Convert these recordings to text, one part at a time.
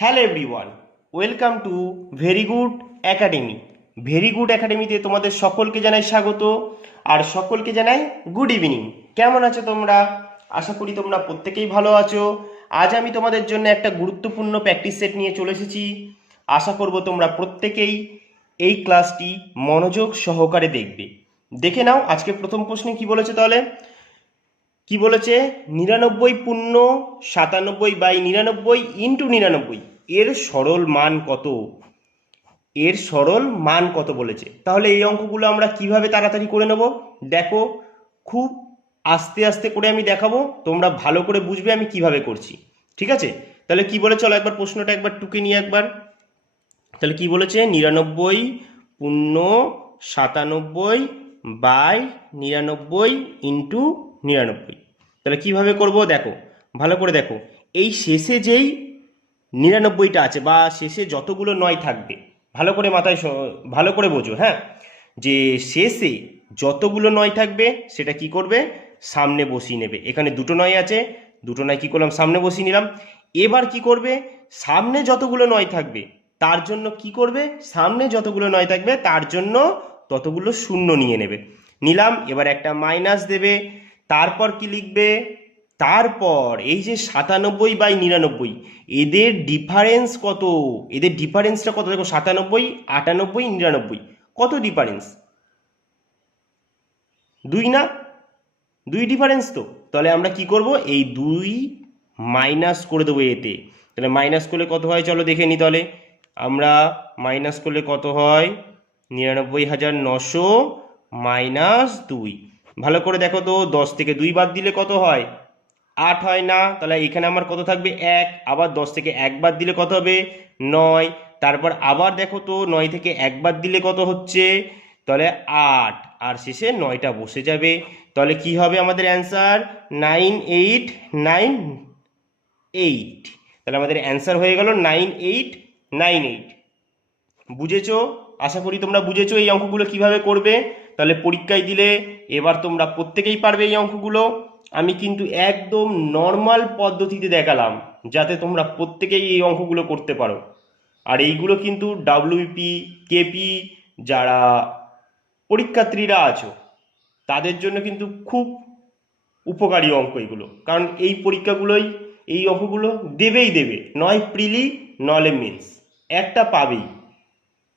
Hello everyone, welcome to very good academy. Very good একাডেমিতে তোমাদের সকলকে জানাই স্বাগত আর সকলকে জানাই গুড ইভিনিং। কেমন আছো তোমরা? আশা করি তোমরা প্রত্যেকেই ভালো আছো। আজ আমি তোমাদের জন্য একটা গুরুত্বপূর্ণ প্র্যাকটিস সেট নিয়ে চলে এসেছি। আশা করব তোমরা প্রত্যেকেই এই ক্লাসটি মনোযোগ সহকারে দেখবে। দেখে নাও আজকে প্রথম প্রশ্নে কি বলেছে তাহলে। কি বলেছে? 99 পূর্ণ 97/99 ইন্টু 99 এর সরল মান কত? এর সরল মান কত বলেছে। তাহলে এই অঙ্কগুলো আমরা কিভাবে তাড়াতাড়ি করে নেব দেখো। খুব আস্তে আস্তে করে আমি দেখাবো, তোমরা ভালো করে বুঝবে আমি কিভাবে করছি। ঠিক আছে? তাহলে কি বলে, চলো একবার প্রশ্নটা একবার টুকে নিয়ে একবার। তাহলে কি বলেছে? 99 পূর্ণ 97/99 ইন্টু 99। তাহলে কিভাবে করব দেখো, ভালো করে দেখো। এই শেষে যেই 99টা আছে বা শেষে যতগুলো নয় থাকবে, ভালো করে মাথায় ভালো করে বোঝো, হ্যাঁ, যে শেষে যতগুলো নয় থাকবে সেটা কি করবে? সামনে বসিয়ে নেবে। এখানে দুটো নয় আছে, দুটো নয় কি করলাম? সামনে বসিয়ে নিলাম। এবার কি করবে? সামনে যতগুলো নয় থাকবে তার জন্য কি করবে? সামনে যতগুলো নয় থাকবে তার জন্য ততগুলো শূন্য নিয়ে নেবে। নিলাম, এবার একটা মাইনাস দেবে। তারপর কি লিখবে? তারপর এই যে 97/99 এদের ডিফারেন্স কত? এদের ডিফারেন্সটা কত দেখো। 97, 98, 99 কত ডিফারেন্স? 2 না? 2 ডিফারেন্স তো। তাহলে আমরা কি করব? এই 2 মাইনাস করে দেবো এতে। তাহলে মাইনাস করলে কত হয় চলো দেখে নিই। তাহলে আমরা মাইনাস করলে কত হয়? 99,900 মাইনাস 2। ভালো করে দেখো তো, 10 থেকে 2 বাদ দিলে কত হয়? 8 হয় না? তাহলে এখানে আমার কত থাকবে? 1। আবার 10 থেকে 1 বাদ দিলে কত হবে? 9। তারপর আবার দেখো তো, 9 থেকে 1 বাদ দিলে কত হচ্ছে? তাহলে 8, আর শেষে 9টা বসে যাবে। তাহলে কি হবে আমাদের অ্যান্সার? 9898। তাহলে আমাদের অ্যান্সার হয়ে গেল 9898। বুঝেছো? আশা করি তোমরা বুঝেছো এই অঙ্কগুলো কিভাবে করবে। তাহলে পরীক্ষায় দিলে এবার তোমরা প্রত্যেকেই পারবে এই অঙ্কগুলো। আমি কিন্তু একদম নর্মাল পদ্ধতিতে দেখালাম যাতে তোমরা প্রত্যেকেই এই অঙ্কগুলো করতে পারো। আর এইগুলো কিন্তু ডাব্লিউপি, কেপি যারা পরীক্ষার্থীরা আছো তাদের জন্য কিন্তু খুব উপকারী অঙ্ক এগুলো। কারণ এই পরীক্ষাগুলোই এই অঙ্কগুলো দেবেই দেবে, নয় প্রিলি নলে মেন্স, একটা পাবেই।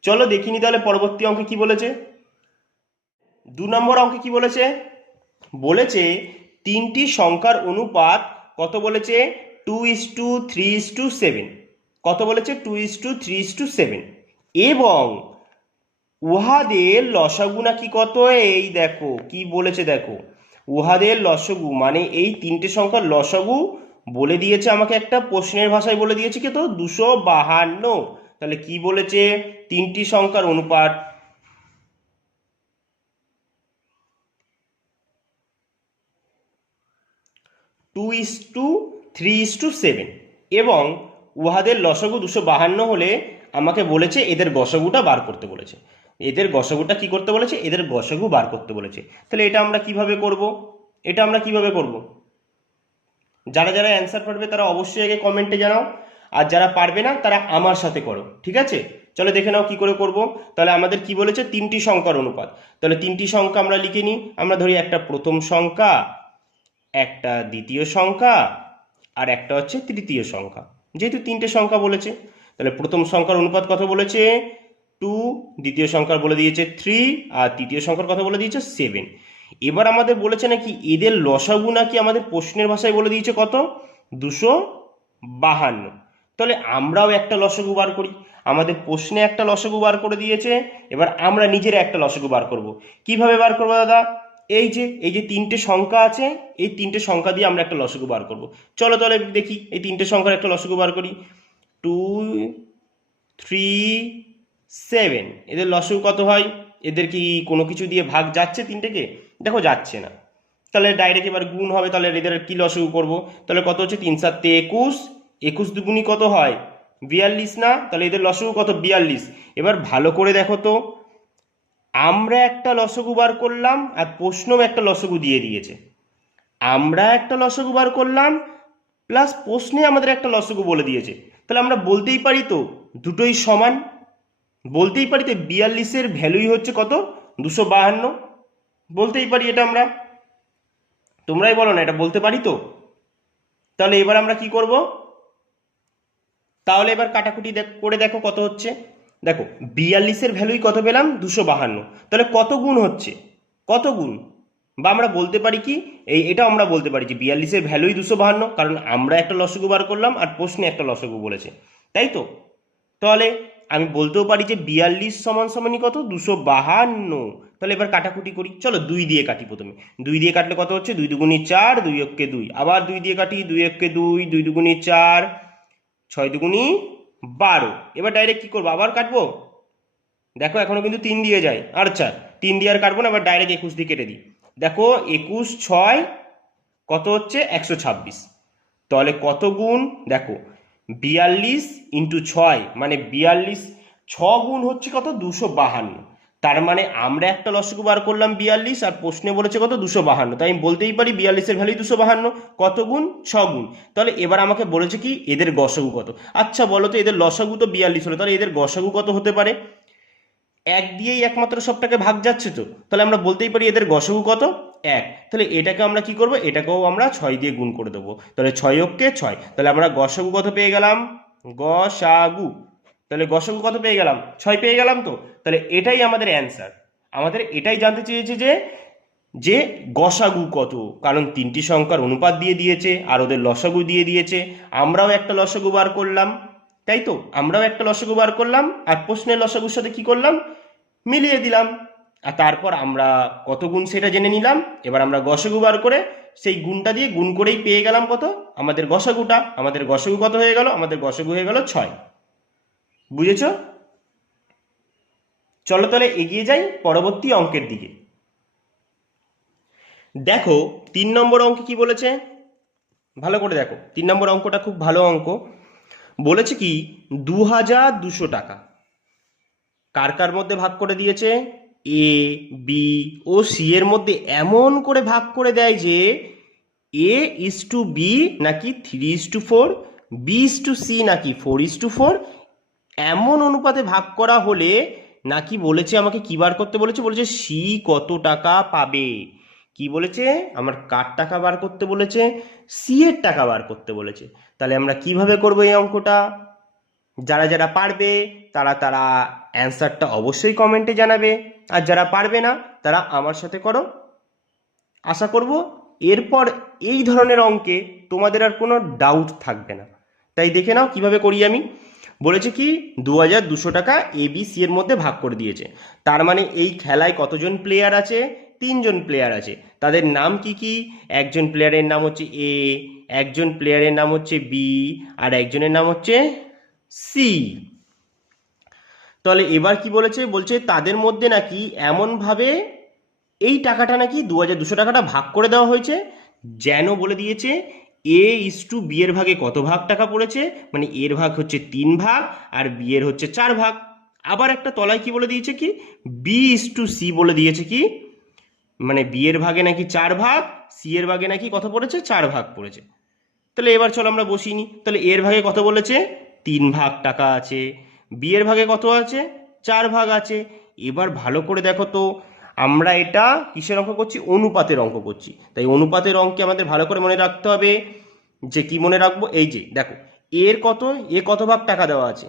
চলো দেখিনি তাহলে পরবর্তী অঙ্কে কি বলেছে। 2 নম্বর অঙ্কে কি বলেছে? বলেছে তিনটি সংখ্যার অনুপাত কত বলেছে? 2:3:7। কত বলেছে? 2:3:7। এবং উহাদের লসাগু নাকি কত? এই দেখো কি বলেছে দেখো, উহাদের লসাগু মানে এই তিনটে সংখ্যার লসাগু বলে দিয়েছে আমাকে, একটা প্রশ্নের ভাষায় বলে দিয়েছে কি তো 252। তাহলে কি বলেছে? তিনটি সংখ্যার অনুপাত 2:3:7 এবং উহাদের লসাগু 252 হলে আমাকে বলেছে এদের গসাগুটা বার করতে বলেছে। এদের গসাগুটা কি করতে বলেছে? এদের গসাগু বার করতে বলেছে। তাহলে এটা আমরা কিভাবে করব? এটা আমরা কিভাবে করব? যারা যারা অ্যান্সার পারবে তারা অবশ্যই আগে কমেন্টে জানাও, আর যারা পারবে না তারা আমার সাথে করো। ঠিক আছে? চলো দেখে নাও কি করে করব। তাহলে আমাদের কি বলেছে? তিনটি সংখ্যার অনুপাত। তাহলে তিনটি সংখ্যা আমরা লিখে নিই। আমরা ধরি একটা প্রথম সংখ্যা, একটা দ্বিতীয় সংখ্যা, আর একটা হচ্ছে তৃতীয় সংখ্যা। যেহেতু তিনটে সংখ্যা বলেছে, তাহলে প্রথম সংখ্যার অনুপাত কত বলেছে? 2, দ্বিতীয় সংখ্যার বলে দিয়েছে 3, আর তৃতীয় সংখ্যার কথা বলে দিয়েছে 7। এবার আমাদের বলেছে নাকি এদের লসাগু নাকি আমাদের প্রশ্নের ভাষায় বলে দিয়েছে কত? 252। তাহলে আমরাও একটা লসাগু বার করি। আমাদের প্রশ্নে একটা লসাগু বার করে দিয়েছে, এবার আমরা নিজেরা একটা লসাগু বার করব। কিভাবে বার করবো দাদা? এই যে তিনটে সংখ্যা আছে, এই তিনটে সংখ্যা দিয়ে আমরা একটা লসাগু বার করব। চলো তাহলে দেখি এই তিনটে সংখ্যার একটা লসাগু বার করি। 2, 3, 7 এদের লসাগু কত হয়? এদের কি কোনো কিছু দিয়ে ভাগ যাচ্ছে তিনটেকে? দেখো যাচ্ছে না। তাহলে ডাইরেক্ট এবার গুণ হবে। তাহলে এদের কি লসাগু করব? তাহলে কত হচ্ছে? 3 7 21, 21 দুগুণি কত হয়? 42 না? তাহলে এদের লসাগু কত? 42। এবার ভালো করে দেখো তো, আমরা একটা লসাগু বার করলাম আর প্রশ্নও একটা লসাগু দিয়ে দিয়েছে। আমরা একটা লসাগু বার করলাম প্লাস প্রশ্নে আমাদের একটা লসাগু বলে দিয়েছে। তাহলে আমরা বলতেই পারি তো দুটোই সমান, বলতেই পারি তো 42-এর ভ্যালুই হচ্ছে কত, 252, বলতেই পারি এটা আমরা, তোমরাই বলো না এটা বলতে পারি তো। তাহলে এবার আমরা কি করব, তাহলে এবার কাটাকুটি করে দেখো কত হচ্ছে। দেখো 42-এর ভ্যালুই কত পেলাম, 252, তাহলে কত গুণ হচ্ছে, কত গুণ, বা আমরা বলতে পারি কি, এটা আমরা বলতে পারি যে 42-এর ভ্যালুই 252, কারণ আমরা একটা লসগু বার করলাম আর প্রশ্নে একটা লসগু বলেছে, তাই তো। তাহলে আমি বলতেও পারি যে 42 সমান সমানই কত, 252। তাহলে এবার কাটাকুটি করি, চলো 2 দিয়ে কাটি প্রথমে। 2 দিয়ে কাটলে কত হচ্ছে, 2 দুগুণে 4, 2 একে 2, আবার 2 দিয়ে কাটি, 2 একে 2, 2 দুগুণে 4, 6 দুগুণি 12। এবার ডাইরেক্ট কি করবো, আবার কাটবো, দেখো এখনো কিন্তু 3 দিয়ে যায়, আচ্ছা 3 দিয়ে আর কাটবো না, এবার ডাইরেক্ট 21 দিয়ে কেটে দিই। দেখো 21 6 কত হচ্ছে, 126। তাহলে কত গুণ, দেখো 42 ইন্টু 6 মানে 42, 6 গুণ হচ্ছে কত, 252। তার মানে আমরা একটা লসগু বার করলাম 42, আর প্রশ্নে বলেছে কত, 252, তাই আমি বলতেই পারি 42-এর ভ্যালু 252। কত গুণ, 6 গুণ। তাহলে এবার আমাকে বলেছে কি, এদের গসগু কত। আচ্ছা বলো তো, এদের লসগু তো 42 হলো, তাহলে এদের গসগু কত হতে পারে। 1 দিয়েই একমাত্র সবটাকে ভাগ যাচ্ছে তো, তাহলে আমরা বলতেই পারি এদের গসগু কত, 1। তাহলে এটাকে আমরা কি করব, এটাকেও আমরা 6 দিয়ে গুণ করে দেবো, তাহলে 6 অক্ষে 6। তাহলে আমরা গসগু কত পেয়ে গেলাম, গসাগু, তাহলে গসগু কত পেয়ে গেলাম, 6 পেয়ে গেলাম তো। তাহলে এটাই আমাদের অ্যান্সার, আমাদের এটাই জানতে চেয়েছে যে যে গসাগু কত, কারণ 3টি সংখ্যার অনুপাত দিয়ে দিয়েছে আর ওদের লসাগু দিয়ে দিয়েছে। আমরাও একটা লসাগু বার করলাম, তাই তো, আমরাও একটা লসাগু বার করলাম আর প্রশ্নের লসাগুর সাথে কি করলাম, মিলিয়ে দিলাম, আর তারপর আমরা কত গুণ সেটা জেনে নিলাম। এবার আমরা গসাগু বার করে সেই গুণটা দিয়ে গুণ করেই পেয়ে গেলাম কত, আমাদের গসাগুটা। আমাদের গসাগু কত হয়ে গেল, আমাদের গসাগু হয়ে গেল 6। বুঝেছো? চলো তাহলে এগিয়ে যাই পরবর্তী অঙ্কের দিকে। দেখো 3 নম্বর অঙ্কে কি বলেছে, ভালো করে দেখো, 3 নম্বর অঙ্কটা খুব ভালো অঙ্ক। বলেছে কি, 2200 টাকা কার কার মধ্যে ভাগ করে দিয়েছে, এ বি ও সি এর মধ্যে এমন করে ভাগ করে দেয় যে A:B নাকি 3:4, B:C নাকি 4:4, এমন অনুপাতে ভাগ করা হলে নাকি বলেছে আমাকে কি বার করতে বলেছে, বলেছে সি কত টাকা পাবে। কি বলেছে, আমার কার টাকা বার করতে বলেছে, সি এর টাকা বার করতে বলেছে। তাহলে আমরা কিভাবে করবো এই অঙ্কটা, যারা যারা পারবে তারা তারা অ্যান্সারটা অবশ্যই কমেন্টে জানাবে, আর যারা পারবে না তারা আমার সাথে করো। আশা করব এরপর এই ধরনের অঙ্কে তোমাদের আর কোনো ডাউট থাকবে না। তাই দেখে নাও কিভাবে করি আমি। বলেছে কি, 2200 টাকা ABC এর মধ্যে ভাগ করে দিয়েছে, তার মানে এই খেলায় কতজন প্লেয়ার আছে, 3 জন প্লেয়ার আছে। তাদের নাম কি কি, একজন প্লেয়ারের নাম হচ্ছে এ, একজন প্লেয়ারের নাম হচ্ছে বি, আর একজনের নাম হচ্ছে সি। তাহলে এবার কি বলেছে, বলছে তাদের মধ্যে নাকি এমনভাবে এই টাকাটা নাকি 2200 টাকাটা ভাগ করে দেওয়া হয়েছে, যেন বলে দিয়েছে A:B এর ভাগে কত ভাগ টাকা পড়েছে, মানে এর ভাগ হচ্ছে 3 ভাগ আর বি এর হচ্ছে 4 ভাগ। আবার একটা তলায় কি বলে দিয়েছে কি, B:C বলে দিয়েছে কি, মানে বি এর ভাগে নাকি 4 ভাগ, সি এর ভাগে নাকি কত পড়েছে, 4 ভাগ পড়েছে। তাহলে এবার চলো আমরা বসিয়ে নিই। তাহলে এর ভাগে কত বলেছে, 3 ভাগ টাকা আছে, বি এর ভাগে কত আছে, 4 ভাগ আছে। এবার ভালো করে দেখো তো, আমরা এটা কিসের অঙ্ক করছি, অনুপাতের অঙ্ক করছি। তাই অনুপাতের অঙ্কে আমাদের ভালো করে মনে রাখতে হবে যে কি মনে রাখবো, এই যে দেখো এর কত, এ কত ভাগ টাকা দেওয়া আছে,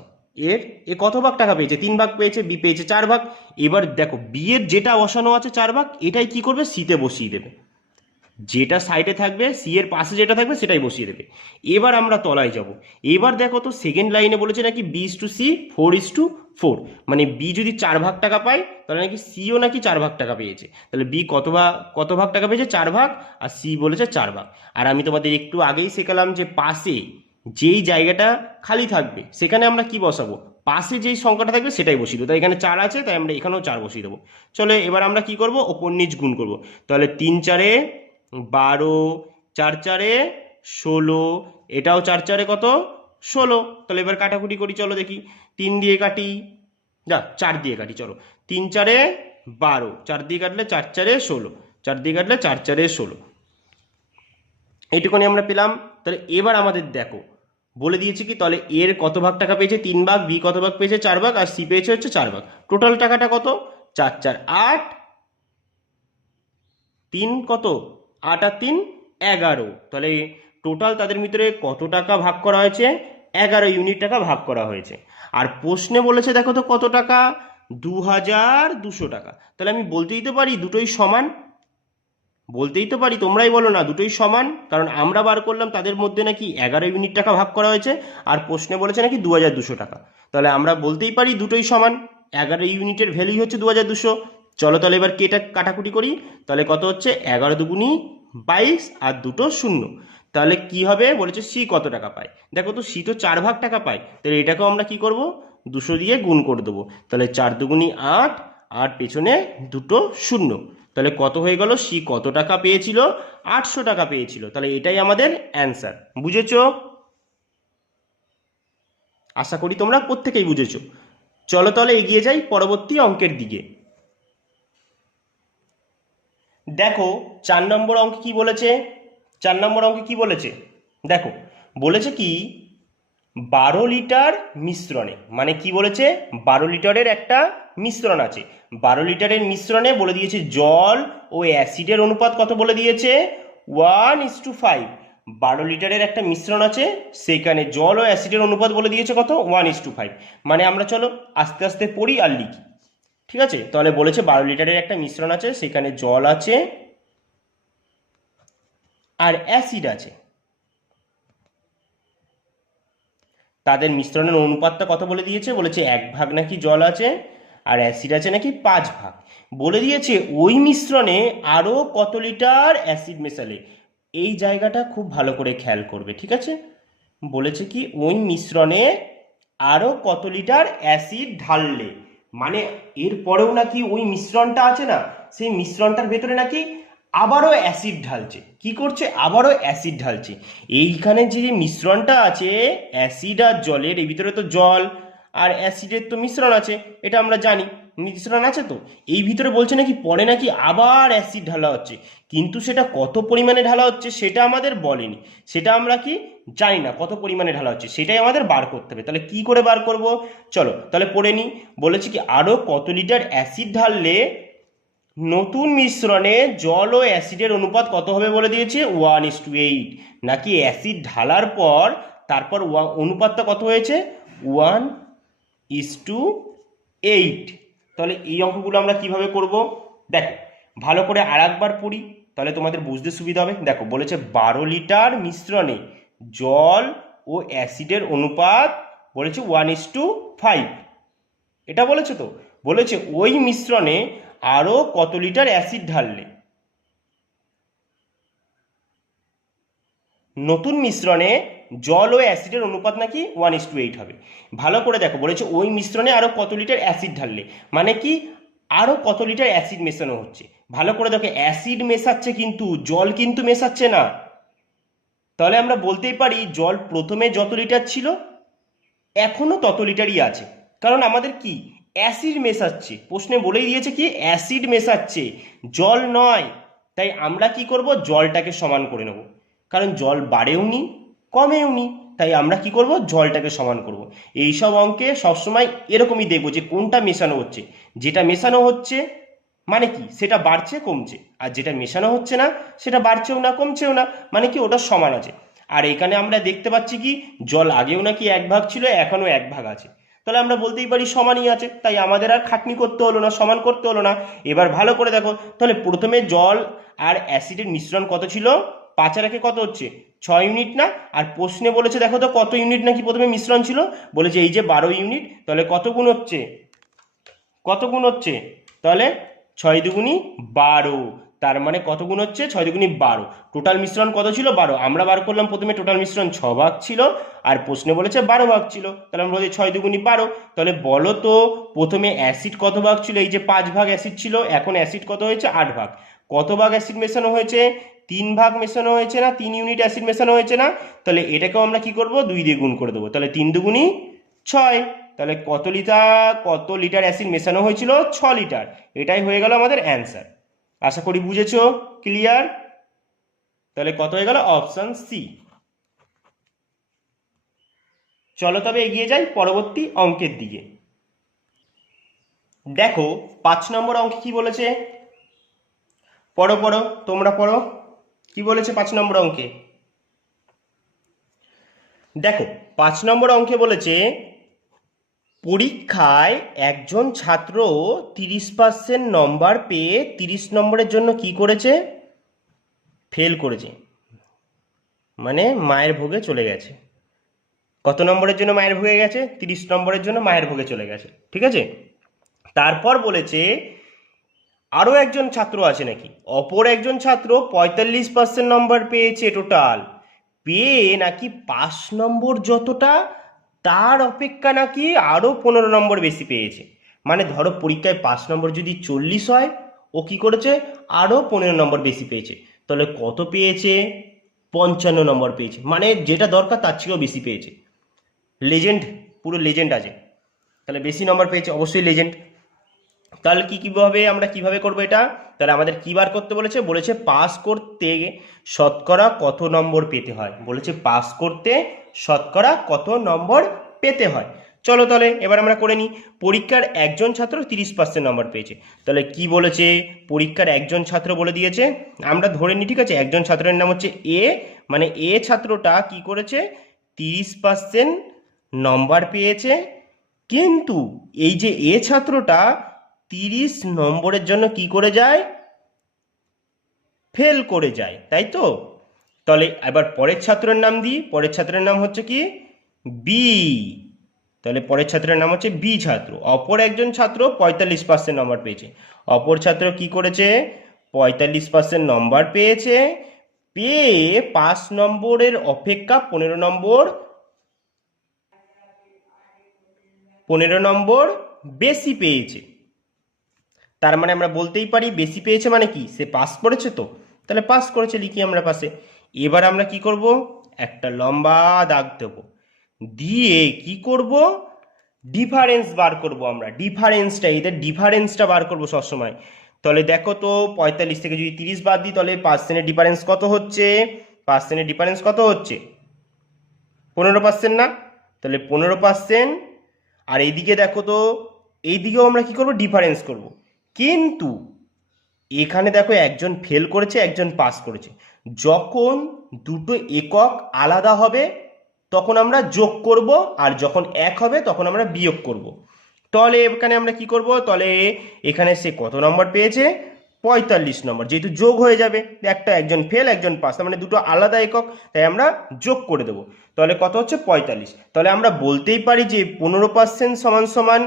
এ কত ভাগ টাকা পেয়েছে, 3 ভাগ পেয়েছে, বি পেয়েছে 4 ভাগ। এবার দেখো বি এর যেটা বসানো আছে 4 ভাগ, এটাই কি করবে, সিতে বসিয়ে দেবে, যেটা সাইডে থাকবে সি এর পাশে যেটা থাকবে সেটাই বসিয়ে দেবে। এবার আমরা তলায় যাব। এবার দেখো তো সেকেন্ড লাইনে বলেছে নাকি B:C 4:4, মানে বি যদি 4 ভাগ টাকা পায় তাহলে নাকি সিও নাকি 4 ভাগ টাকা পেয়েছে। তাহলে বি কত ভাগ টাকা পেয়েছে, 4 ভাগ, আর সি বলেছে 4 ভাগ। আর আমি তোমাদের একটু আগেই শেখালাম যে পাশে যেই জায়গাটা খালি থাকবে সেখানে আমরা কি বসাবো, পাশে যেই সংখ্যাটা থাকবে সেটাই বসিয়ে দেবো। তাই এখানে 4 আছে, তাই আমরা এখানেও 4 বসিয়ে দেবো। চলো এবার আমরা কি করব, ওপর নিচ গুণ করব। তাহলে 3 4 12, 4 4 16, এটাও 4 4 কত, 16। তাহলে এবার কাটাকুটি করি, চলো দেখি। 3 দিয়ে কাটি, যা 4 দিয়ে কাটি, চলো। 3 4 12, 4 দিয়ে কাটলে 4 4 16, 4 দিয়ে কাটলে 4 4 16, এইটুকুনি আমরা পেলাম। তাহলে এবার আমাদের দেখো বলে দিয়েছে কি, তাহলে এর কত ভাগ টাকা পেয়েছে 3 ভাগ, বি কত ভাগ পেয়েছে 4 ভাগ, আর সি পেয়েছে হচ্ছে 4 ভাগ। টোটাল টাকাটা কত, 4 4 8, 3 কত 8 আর 3 11। তাহলে টোটাল তাদের ভিতরে কত টাকা ভাগ করা হয়েছে, 11 ইউনিট টাকা ভাগ করা হয়েছে। আর প্রশ্নে বলেছে দেখো তো কত টাকা, 2200 টাকা। তাহলে আমি বলতেই তো পারি দুটোই সমান, বলতেই তো পারি, তোমরাই বলো না দুটোই সমান, কারণ আমরা বার করলাম তাদের মধ্যে নাকি 11 ইউনিট টাকা ভাগ করা হয়েছে, আর প্রশ্নে বলেছে নাকি 2200 টাকা। তাহলে আমরা বলতেই পারি দুটোই সমান, 11 ইউনিটের ভ্যালুই হচ্ছে 2200। চলো তাহলে এবার কেটা কাটাকুটি করি, তাহলে কত হচ্ছে 11 দুগুনি 22 আর দুটো শূন্য। তাহলে কি হবে, বলেছে সি কত টাকা পায়। দেখো তো সি তো 4 ভাগ টাকা পায়, তাহলে এটাকেও আমরা কি করব, 200 দিয়ে গুণ করে দেবো। তাহলে 4 দুগুনি 8, আর পেছনে দুটো শূন্য। তাহলে কত হয়ে গেল, সি কত টাকা পেয়েছিল, 800 টাকা পেয়েছিল। তাহলে এটাই আমাদের অ্যান্সার। বুঝেছো? আশা করি তোমরা প্রত্যেকেই বুঝেছো। চলো তাহলে এগিয়ে যাই পরবর্তী অঙ্কের দিকে। দেখো 4 নম্বর অঙ্কে কি বলেছে, 4 নম্বর অঙ্কে কি বলেছে, দেখো বলেছে কি 12 লিটার মিশ্রণে, মানে কি বলেছে 12 লিটারের একটা মিশ্রণ আছে, 12 লিটারের মিশ্রণে বলে দিয়েছে জল ও অ্যাসিডের অনুপাত কত বলে দিয়েছে 1:5। 12 লিটারের একটা মিশ্রণ আছে, সেখানে জল ও অ্যাসিডের অনুপাত বলে দিয়েছে কত 1:5। মানে আমরা চলো আস্তে আস্তে পড়ি আর লিখি, ঠিক আছে? তাহলে বলেছে 12 লিটারের একটা মিশ্রণ আছে, সেখানে জল আছে আর অ্যাসিড আছে, তাদের মিশ্রণের অনুপাতটা কত বলে দিয়েছে, বলেছে 1 ভাগ নাকি জল আছে আর অ্যাসিড আছে নাকি 5 ভাগ। বলে দিয়েছে ওই মিশ্রণে আরও কত লিটার অ্যাসিড মেশালে। এই জায়গাটা খুব ভালো করে খেয়াল করবে, ঠিক আছে? বলেছে কি ওই মিশ্রণে আরও কত লিটার অ্যাসিড ঢাললে, মানে এর পরেও নাকি ওই মিশ্রণটা আছে না, সেই মিশ্রণটার ভেতরে নাকি আবারও অ্যাসিড ঢালছে। কি করছে, আবারও অ্যাসিড ঢালছে। এইখানে যে মিশ্রণটা আছে অ্যাসিড আর জলের, এর ভিতরে তো জল আর অ্যাসিডের তো মিশ্রণ আছে, এটা আমরা জানি, মিশ্রণ আছে তো। এই ভিতরে বলছে নাকি পরে নাকি আবার অ্যাসিড ঢালা হচ্ছে, কিন্তু সেটা কত পরিমাণে ঢালা হচ্ছে সেটা আমাদের বলেনি, সেটা আমরা কি জানি না কত পরিমাণে ঢালা হচ্ছে, সেটাই আমাদের বার করতে হবে। তাহলে কি করে বার করব, চলো তাহলে পড়ে নিই। বলেছে কি আরও কত লিটার অ্যাসিড ঢাললে নতুন মিশ্রণে জল ও অ্যাসিডের অনুপাত কত হবে বলে দিয়েছে 1:8, নাকি অ্যাসিড ঢালার পর তারপর অনুপাতটা কত হয়েছে 1:8। তাহলে এই অঙ্কগুলো আমরা কিভাবে করব, দেখো ভালো করে আর একবার পড়ি, তাহলে তোমাদের বুঝতে সুবিধা হবে। দেখো বলেছে 12 লিটার মিশ্রণে জল ও অ্যাসিডের অনুপাত বলেছে 1:5, এটা বলেছে তো। বলেছে ওই মিশ্রণে আরও কত লিটার অ্যাসিড ঢাললে নতুন মিশ্রণে জল ও অ্যাসিডের অনুপাত নাকি 1:8 হবে। ভালো করে দেখো বলেছে ওই মিশ্রণে আরও কত লিটার অ্যাসিড ঢাললে, মানে কি আরও কত লিটার অ্যাসিড মেশানো হচ্ছে। ভালো করে দেখো অ্যাসিড মেশাচ্ছে কিন্তু জল কিন্তু মেশাচ্ছে না। তাহলে আমরা বলতেই পারি জল প্রথমে যত লিটার ছিল এখনো তত লিটারই আছে, কারণ আমাদের কি অ্যাসিড মেশাচ্ছে, প্রশ্নে বলেই দিয়েছে কি অ্যাসিড মেশাচ্ছে জল নয়। তাই আমরা কি করব, জলটাকে সমান করে নেব, কারণ জল বাড়েও নি কমেও নি, তাই আমরা কি করব জলটাকে সমান করব। এইসব অঙ্কে সবসময় এরকমই দেখবো যে কোনটা মেশানো হচ্ছে, যেটা মেশানো হচ্ছে মানে কি সেটা বাড়ছে কমছে, আর যেটা মেশানো হচ্ছে না সেটা বাড়ছেও না কমছেও না, মানে কি ওটা সমান আছে। আর এখানে আমরা দেখতে পাচ্ছি কি জল আগেও নাকি 1 ভাগ ছিল, এখনো 1 ভাগ আছে, তাহলে আমরা বলতেই পারি সমানই আছে, তাই আমাদের আর খাটনি করতে হলো না, সমান করতে হলো না। এবার ভালো করে দেখো, তাহলে প্রথমে জল আর অ্যাসিডের মিশ্রণ কত ছিল 5 আর 1 কত হচ্ছে 6 ইউনিট না, আর প্রশ্নে বলেছে দেখো তো কত ইউনিট নাকি প্রথমে মিশ্রণ ছিল, বলেছে এই যে 12 ইউনিট। তাহলে কত গুণ হচ্ছে, কত গুণ হচ্ছে, তাহলে 6 দুগুনি 12, তার মানে কত গুণ হচ্ছে 6 দুগুনি 12। টোটাল মিশ্রণ কত ছিল 12, আমরা বার করলাম প্রথমে টোটাল মিশ্রণ 6 ভাগ ছিল, আর প্রশ্নে বলেছে 12 ভাগ ছিল, তাহলে আমরা বলছি 6 দুগুনি 12। তাহলে বলো তো প্রথমে অ্যাসিড কত ভাগ ছিল, এই যে 5 ভাগ অ্যাসিড ছিল, এখন অ্যাসিড কত হয়েছে 8 ভাগ। কত ভাগ অ্যাসিড মেশানো হয়েছে 3 ভাগ মেশানো হয়েছে না, 3 ইউনিট অ্যাসিড মেশানো হয়েছে না। তাহলে এটাকেও আমরা কি করব 2 দিয়ে গুণ করে দেবো, তাহলে 3 দুগুনি 6। তাহলে কত লিটার অ্যাসিড মেশানো হয়েছিল 6 লিটার, এটাই হয়ে গেল আমাদের অ্যান্সার। আশা করি বুঝেছো, ক্লিয়ার? তাহলে কত হয়ে গেল, অপশন সি। চলো তবে এগিয়ে যাই পরবর্তী অঙ্কের দিকে। দেখো 5 নম্বর অঙ্কে কি বলেছে, পড়ো পড়ো তোমরা পড়ো, কি বলেছে 5 নম্বর অঙ্কে। দেখো 5 নম্বর অঙ্কে বলেছে পরীক্ষায় একজন ছাত্র 30% নম্বর পেয়ে 30 নম্বরের জন্য কি করেছে, ফেল করেছে, মানে মায়ের ভোগে চলে গেছে। কত নম্বরের জন্য মায়ের ভোগে গেছে, 30 নম্বরের জন্য মায়ের ভোগে চলে গেছে, ঠিক আছে। তারপর বলেছে আরও একজন ছাত্র আছে নাকি, অপর একজন ছাত্র 45% নম্বর পেয়েছে টোটাল, পেয়ে নাকি 5 নম্বর যতটা তার অপেক্ষা নাকি আরও 15 নম্বর বেশি পেয়েছে। মানে ধরো পরীক্ষায় 5 নম্বর যদি 40 হয়, ও কি করেছে আরও 15 নম্বর বেশি পেয়েছে, তাহলে কত পেয়েছে, 55 নম্বর পেয়েছে, মানে যেটা দরকার তার চেয়েও বেশি পেয়েছে। লেজেন্ড, পুরো লেজেন্ড আছে, তাহলে বেশি নম্বর পেয়েছে, অবশ্যই লেজেন্ড। তাহলে কিভাবে আমরা কিভাবে করবো এটা, তাহলে আমাদের কি বার করতে বলেছে, বলেছে পাস করতে শতকরা কত নম্বর পেতে হয়, বলেছে পাস করতে শতকরা কত নম্বর পেতে হয়। চলো তাহলে এবার আমরা করে নিই। পরীক্ষার একজন ছাত্র 30% নম্বর পেয়েছে, তাহলে কি বলেছে, পরীক্ষার একজন ছাত্র বলে দিয়েছে, আমরা ধরে নিই, ঠিক আছে। একজন ছাত্রের নাম হচ্ছে এ, মানে এ ছাত্রটা কি করেছে 30% নম্বর পেয়েছে, কিন্তু এই যে এ ছাত্রটা 30 নম্বরের জন্য কি করে যায়, ফেল করে যায়, তাই তো। তাহলে এবার পরের ছাত্রের নাম দিই, পরের ছাত্রের নাম হচ্ছে কি বি, তাহলে পরের ছাত্রের নাম হচ্ছে বি ছাত্র। অপর একজন ছাত্র 45% নম্বর পেয়েছে, অপর ছাত্র কি করেছে 45% নম্বর পেয়েছে, পেয়ে 5 নম্বরের অপেক্ষা 15 নম্বর বেশি পেয়েছে। তার মানে আমরা বলতেই পারি বেশি পেয়েছে মানে কি, সে পাস করেছে, তো তাহলে পাস করেছে, লিখি আমরা পাশে। এবার আমরা কি করব, একটা লম্বা দাগ দেব, দিয়ে কি করব, ডিফারেন্স বার করব আমরা, ডিফারেন্সটা, এদের ডিফারেন্সটা বার করব সবসময়। তাহলে দেখো তো 45 থেকে যদি 30 বাদ দিই, তাহলে পার্সেন্টের ডিফারেন্স কত হচ্ছে, পার্সেন্টের ডিফারেন্স কত হচ্ছে 15% না, তাহলে 15%। আর এইদিকে দেখো তো, এইদিকেও আমরা কি করব, ডিফারেন্স করব, কিন্তু এখানে দেখো একজন ফেল করেছে একজন পাস করেছে, যখন দুটো একক আলাদা হবে তখন আমরা যোগ করব, আর যখন এক হবে তখন আমরা বিয়োগ করব। তাহলে এখানে আমরা কি করব, তাহলে এখানে সে কত নম্বর পেয়েছে 45 নম্বর, যেহেতু যোগ হয়ে যাবে, একজন ফেল একজন পাস, তার মানে দুটো আলাদা একক, তাই আমরা যোগ করে দেবো। তাহলে কত হচ্ছে 45, তাহলে আমরা বলতেই পারি যে 15% সমান সমান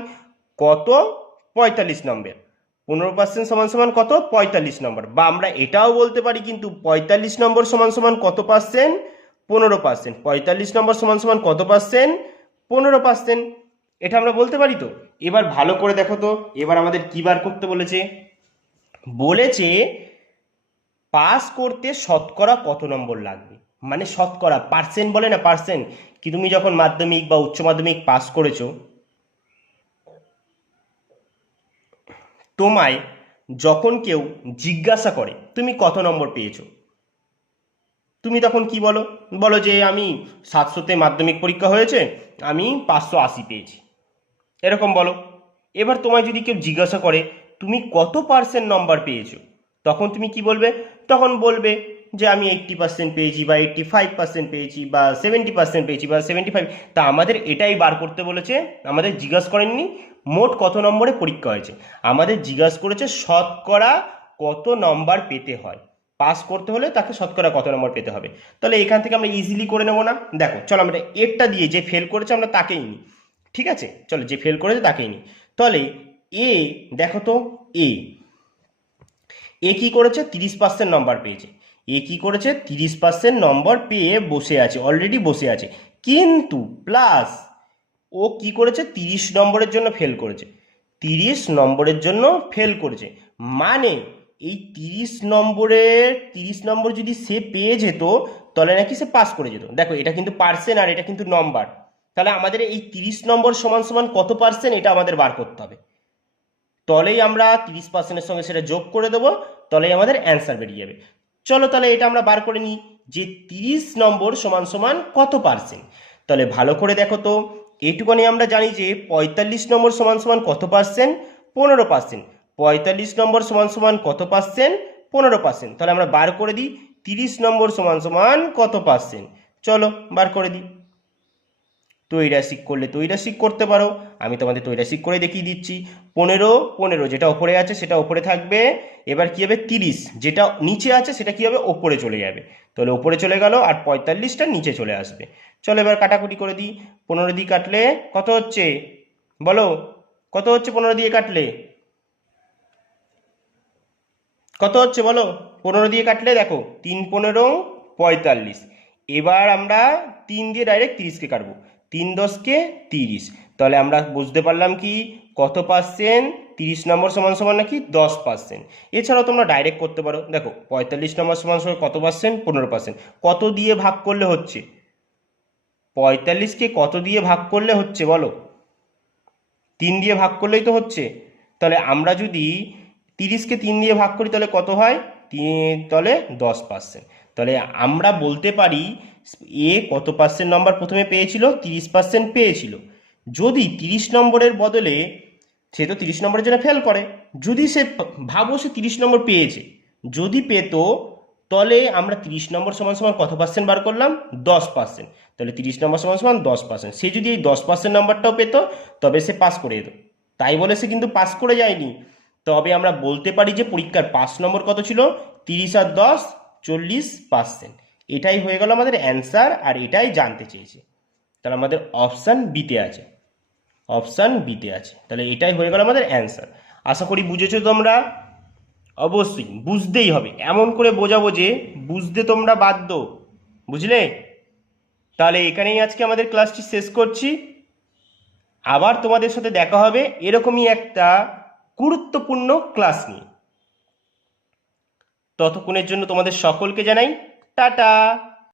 কত 45 নম্বর, 15% সমান সমান কত 45 নম্বর। বা আমরা এটাও বলতে পারি কিন্তু 45 নম্বর সমান সমান কত পার্সেন্ট, 15%, 45 নম্বর সমান সমান কত পার্সেন্ট, 15%, এটা আমরা বলতে পারি তো। এবার ভালো করে দেখো তো, এবার আমাদের কি বার করতে বলেছে, বলেছে পাস করতে শতকরা কত নম্বর লাগবে, মানে শতকরা, পার্সেন্ট বলে না, পার্সেন্ট, কি তুমি যখন মাধ্যমিক বা উচ্চ মাধ্যমিক পাস করেছো, তোমায় যখন কেউ জিজ্ঞাসা করে তুমি কত নম্বর পেয়েছো, তুমি তখন কি বলো, বলো যে আমি 700-তে মাধ্যমিক পরীক্ষা হয়েছে, আমি 580 পেয়েছি, এরকম বলো। এবার তোমায় যদি কেউ জিজ্ঞাসা করে তুমি কত পার্সেন্ট নম্বর পেয়েছো, তখন তুমি কি বলবে, তখন বলবে যে আমি 80% পেয়েছি, বা 85% পেয়েছি, বা 70% পেয়েছি, বা 75। তা আমাদের এটাই বার করতে বলেছে, আমাদের জিজ্ঞাসা করেননি মোট কত নম্বরে পরীক্ষা হয়েছে, আমাদের জিজ্ঞাসা করেছে শতকরা কত নম্বর পেতে হয়, পাস করতে হলে তাকে শতকরা কত নম্বর পেতে হবে। তাহলে এখান থেকে আমরা ইজিলি করে নেবো না, দেখো চলো আমরা এরটা দিয়ে, যে ফেল করেছে আমরা তাকেই নিই, ঠিক আছে, চলো যে ফেল করেছে তাকেই নিই। তাহলে এ, দেখো তো এ, এ কি করেছে 30% নম্বর পেয়েছে, এ কি করেছে 30% নম্বর পেয়ে বসে আছে, অলরেডি বসে আছে, কিন্তু প্লাস ও কি করেছে 30 নম্বরের জন্য ফেল করেছে, 30 নম্বরের জন্য ফেল করেছে, মানে এই 30 নম্বর যদি সে পেয়ে যেত তাহলে নাকি সে পাস করে যেত। দেখো এটা কিন্তু পার্সেন্ট আর এটা কিন্তু নম্বর, তাহলে আমাদের এই 30 নম্বর সমান সমান কত পার্সেন্ট এটা আমাদের বার করতে হবে, তাহলেই আমরা 30%-এর সঙ্গে সেটা যোগ করে দেবো, তাহলেই আমাদের অ্যান্সার বেরিয়ে যাবে। চলো তাহলে এটা আমরা বার করে নিই যে 30 নম্বর সমান সমান কত পার্সেন্ট। তাহলে ভালো করে দেখো তো, এইটুকুনি আমরা জানি যে 45 নম্বর সমান সমান কত পার্সেন্ট? 15%। 45 নম্বর সমান সমান কত পার্সেন্ট? 15%। তাহলে আমরা বার করে দিই 30 নম্বর সমান সমান কত পার্সেন্ট। চলো বার করে দিই। তৈরাসিক করলে তৈরাসিক করতে পারো, আমি তোমাদের তৈরাসিক করে দেখিয়ে দিচ্ছি। 15 যেটা ওপরে আছে সেটা ওপরে থাকবে, এবার কি হবে 30 যেটা নিচে আছে সেটা কি হবে ওপরে চলে যাবে, তাহলে ওপরে চলে গেল আর 45টা নিচে চলে আসবে। চলো এবার কাটাকুটি করে দিই। 15 দিয়ে কাটলে কত হচ্ছে বলো, কত হচ্ছে 15 দিয়ে কাটলে? কত হচ্ছে বলো? 15 দিয়ে কাটলে দেখো 3 15 45। এবার আমরা 3 দিয়ে ডাইরেক্ট 30কে কাটবো, 3 10কে 30। তাহলে আমরা বুঝতে পারলাম কি কত পার্সেন্ট? 30 নম্বর সমান সমান নাকি 10%। এছাড়াও তোমরা ডাইরেক্ট করতে পারো, দেখো 45 নম্বর সমান সমান কত পার্সেন্ট? 15%। কত দিয়ে ভাগ করলে হচ্ছে? 45কে কত দিয়ে ভাগ করলে হচ্ছে বলো? 3 দিয়ে ভাগ করলেই তো হচ্ছে। তাহলে আমরা যদি 30কে 3 দিয়ে ভাগ করি তাহলে কত হয়? তাহলে 10%। তাহলে আমরা বলতে পারি এ কত পার্সেন্ট নম্বর প্রথমে পেয়েছিল? 30% পেয়েছিল। যদি 30 নম্বরের বদলে, সে তো 30 নম্বরের জন্য ফেল করে, যদি সে ভাবো সে 30 নম্বর পেয়েছে, যদি পেত, তাহলে আমরা 30 নম্বর সমান সমান কত পার্সেন্ট বার করলাম? 10%। তাহলে 30 নম্বর সমান সমান 10%। সে যদি এই 10% নাম্বারটাও পেত তবে সে পাস করে যেত। তাই বলে সে কিন্তু পাস করে যায়নি। তবে আমরা বলতে পারি যে পরীক্ষার পাস নম্বর কত ছিল? 30 আর 10 40%। এটাই হয়ে গেল আমাদের অ্যান্সার, আর এটাই জানতে চেয়েছে। তাহলে আমাদের অপশান বিতে আছে, অপশান বিতে আছে। তাহলে এটাই হয়ে গেল আমাদের অ্যান্সার। আশা করি বুঝেছো তোমরা। অবশ্যই বুঝতেই হবে, এমন করে বোঝাবো যে বুঝতে তোমরা বাধ্য, বুঝলে? তাহলে এখানেই আজকে আমাদের ক্লাসটি শেষ করছি। আবার তোমাদের সাথে দেখা হবে এরকমই একটা গুরুত্বপূর্ণ ক্লাস নিয়ে। ততক্ষণের জন্য তোমাদের সকলকে জানাই টাটা।